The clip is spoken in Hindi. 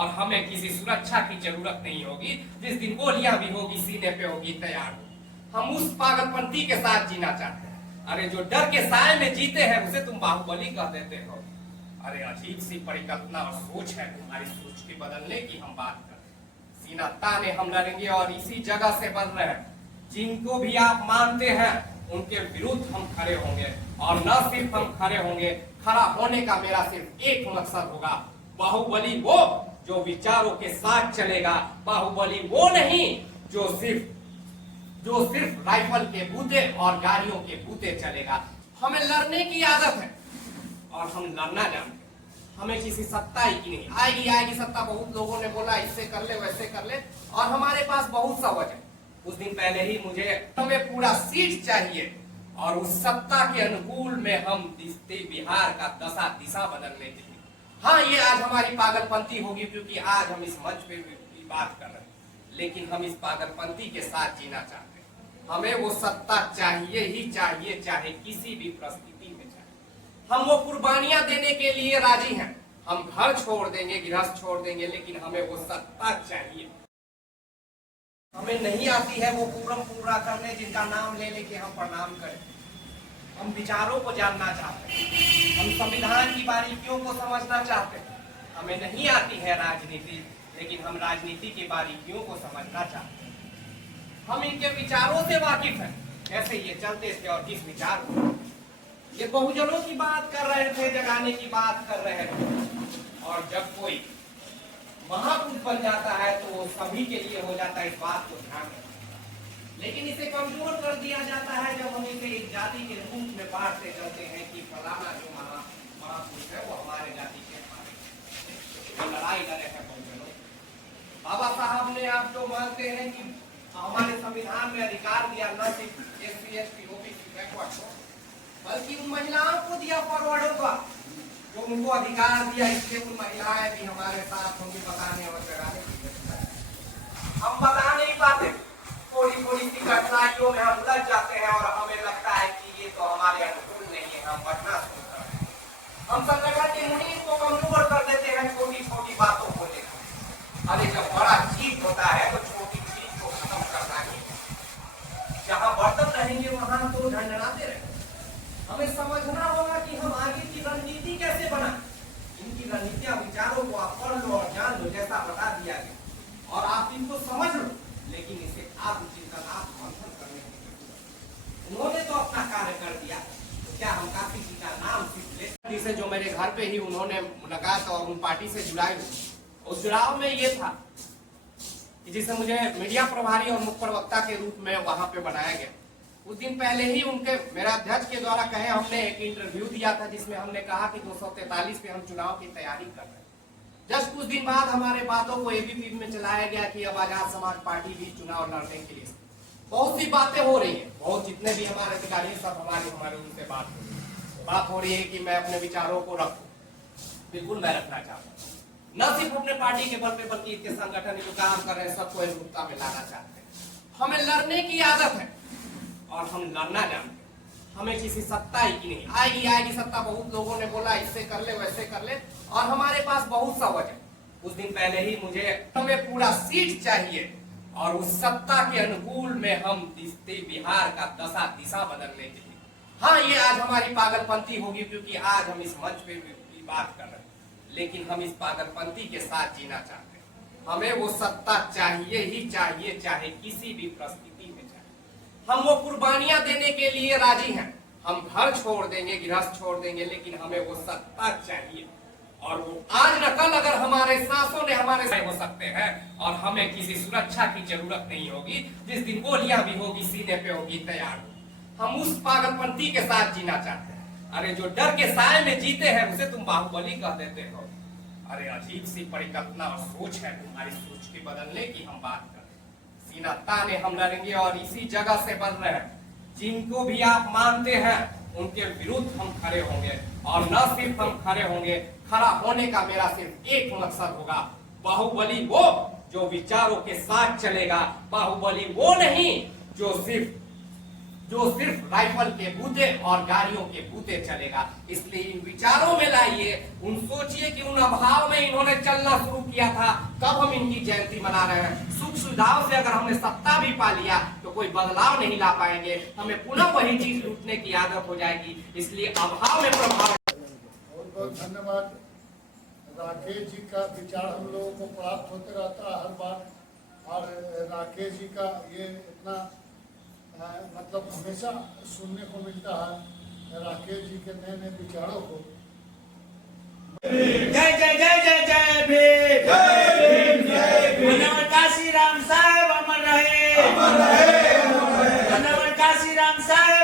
और हमें किसी सुरक्षा की जरूरत नहीं होगी। जिस दिन गोलियां भी होगी सीने पे होगी तैयार। हम उस पागलपंथी के साथ जीना चाहते हैं। अरे जो डर के साए में जीते हैं उसे तुम बाहुबली कह देते हो। अरे अजीब सी परिकल्पना और सोच है तुम्हारी। सोच के बदलने की हम बात कर रहे हैं। सीना ताने हम लड़ेंगे और इसी जगह से बन रहे हैं। जिनको भी आप मानते हैं उनके विरुद्ध हम खड़े होंगे। और न सिर्फ हम खड़े होंगे, खड़ा होने का मेरा सिर्फ एक मकसद होगा। बाहुबली वो जो विचारों के साथ चलेगा। बाहुबली वो नहीं जो सिर्फ राइफल के बूते और गाड़ियों के बूते चलेगा। हमें लड़ने की आदत है और हम लड़ना जानते हैं। हमें किसी सत्ता ही की नहीं। आएगी सत्ता। बहुत लोगों ने बोला इससे कर ले वैसे कर ले, और हमारे पास बहुत सा वजह। कुछ दिन पहले ही हमें पूरा सीट चाहिए और उस सत्ता के अनुकूल में हम बिहार का दशा दिशा बदलने के लिए। हाँ, ये आज हमारी पागलपंती होगी क्योंकि आज हम इस मंच पे भी बात कर रहे हैं, लेकिन हम इस पागलपंती के साथ जीना चाहते हैं। हमें वो सत्ता चाहिए ही चाहिए, चाहे किसी भी परिस्थिति में चाहिए। हम वो कुर्बानियां देने के लिए राजी हैं। हम घर छोड़ देंगे, गृहस्थ छोड़ देंगे, लेकिन हमें वो सत्ता चाहिए। हमें नहीं आती है वो पूरा करने जिनका नाम ले लेके हम प्रणाम करें। हम विचारों को जानना चाहते हैं। हम संविधान की बारीकियों को समझना चाहते हैं। हमें नहीं आती है राजनीति, लेकिन हम राजनीति की बारीकियों को समझना चाहते हैं। हम इनके विचारों से वाकिफ हैं, कैसे ये चलते थे और किस विचार को। ये बहुजनों की बात कर रहे थे, जगाने की बात कर रहे थे। और जब कोई महापुरुष बन जाता है तो वो सभी के लिए हो जाता है, इस बात को ध्यान रखें। लेकिन इसे कमजोर कर दिया जाता है जब हम इसे एक जाति के रूप में बांटते चलते हैं कि फलाना जो महापुरुष है वो हमारे जाति के हमारे लड़ाई लड़े हैं बहुजनों। बाबा साहब ने आप जो मानते हैं कि हमारे संविधान में अधिकार दिया न सिर्फ SC ST OBC बैकवर्ड को, बल्कि उन महिलाओं को दिया फॉरवर्डों का जो उनको अधिकार दिया। इसलिए उन महिलाएं भी हमारे साथ होंगी बताने और जगाने की। हम बता नहीं पाते, थोड़ी सी कठिनाइयों में हम उलझ जाते हैं और हमें लगता है कि ये तो हमारे अनुकूल नहीं है। हम बढ़ना शुरू करते हैं। हम संगठन की मुनीम को कमजोर कर देते हैं छोटी बातों को लेकर। अरे जब बड़ा चीज होता है तो छोटी चीज को खत्म करना ही। जहां बर्तन रहेंगे वहां तो झंझनाते रहे। हमें समझना होगा कि हम आगे की रणनीति कैसे बनाएं। इनकी रणनीतियां, विचारों को आप पढ़ लो और जान लो, जैसा बता दिया गया, और आप इनको समझ लो। लेकिन इसे आत्मचिंतन, आत्ममंथन करने की। उन्होंने तो अपना कार्य कर दिया, तो क्या हम काफी जी का नाम सीख ले। से जो मेरे घर पे ही उन्होंने मुलाकात और उन पार्टी से जुड़ाई, उस जुड़ाव में ये था कि जिसे मुझे मीडिया प्रभारी और मुख्य प्रवक्ता के रूप में वहां पे बनाया गया। उस दिन पहले ही उनके मेरा अध्यक्ष के द्वारा कहे हमने एक इंटरव्यू दिया था जिसमें हमने कहा कि 243 पे हम चुनाव की तैयारी कर रहे हैं। जस्ट कुछ दिन बाद हमारे बातों को ABP में चलाया गया कि अब आजाद समाज पार्टी भी चुनाव लड़ने के लिए। बहुत सी बातें हो रही है, बहुत जितने भी हमारे अधिकारी सब हमारे उनसे बात हो रही है कि मैं अपने विचारों को रखूं। बिल्कुल मैं रखना चाहता हूँ, न सिर्फ अपने पार्टी के बल पे बल्कि इसके संगठन जो काम कर रहे हैं सबको एकजुटता में लाना चाहते हैं। हमें लड़ने की आदत है और हम लड़ना जानते हैं। हमें किसी सत्ता ही की नहीं। आएगी सत्ता। बहुत लोगों ने बोला इससे कर ले वैसे कर ले, और हमारे पास बहुत सा वजह। कुछ दिन पहले ही हमें पूरा सीट चाहिए और उस सत्ता के अनुकूल में हम बिहार का दशा दिशा बदलने के लिए। हाँ, ये आज हमारी पागलपंती होगी क्योंकि आज हम इस मंच पे भी बात कर रहे हैं, लेकिन हम इस पागलपंती के साथ जीना चाहते हैं। हमें वो सत्ता चाहिए ही चाहिए, चाहे किसी भी परिस्थिति में चाहिए। हम वो कुर्बानियां देने के लिए राजी हैं। हम घर छोड़ देंगे, गृहस्थ छोड़ देंगे, लेकिन हमें वो सत्ता चाहिए। और वो आज न कल अगर हमारे सांसों ने हमारे साथ हो सकते हैं और हमें किसी सुरक्षा की जरूरत नहीं होगी। जिस दिन गोलियां भी होगी सीने पे होगी तैयार। हम उस पागलपंती के साथ जीना चाहते हैं। अरे जो डर के साए में जीते हैं उसे तुम बाहुबली कह देते हो। अरे अजीब सी परिकल्पना और सोच है तुम्हारी। सोच के बदलने की हम बात कर रहे हैं। सीना ताने हम लड़ेंगे और इसी जगह से बन रहे हैं। जिनको भी आप मानते हैं उनके विरुद्ध हम खड़े होंगे। और न सिर्फ हम खड़े होंगे, खड़ा होने का मेरा सिर्फ एक मकसद होगा। बाहुबली वो जो विचारों के साथ चलेगा। बाहुबली वो नहीं जो जो सिर्फ राइफल के बूते और गाड़ियों के बूते चलेगा। इसलिए इन विचारों में लाइए, उन सोचिए कि उन अभाव में इन्होंने चलना शुरू किया था, कब हम इनकी जयंती मना रहे हैं। सुख सुविधाओं से अगर हमने सत्ता भी पा लिया तो कोई बदलाव नहीं ला पाएंगे, हमें पुनः वही चीज लूटने की आदत हो जाएगी। इसलिए अभाव में प्रभाव। बहुत बहुत धन्यवाद। राकेश जी का विचार हम लोगों को प्राप्त होते रहता है हर बार, और राकेश जी का ये इतना मतलब हमेशा सुनने को मिलता है राकेश जी के नए नए विचारों को। जय जय जय जय जय भीम, मनोहर काशीराम साहब अमर रहे, मनोहर काशीराम साहब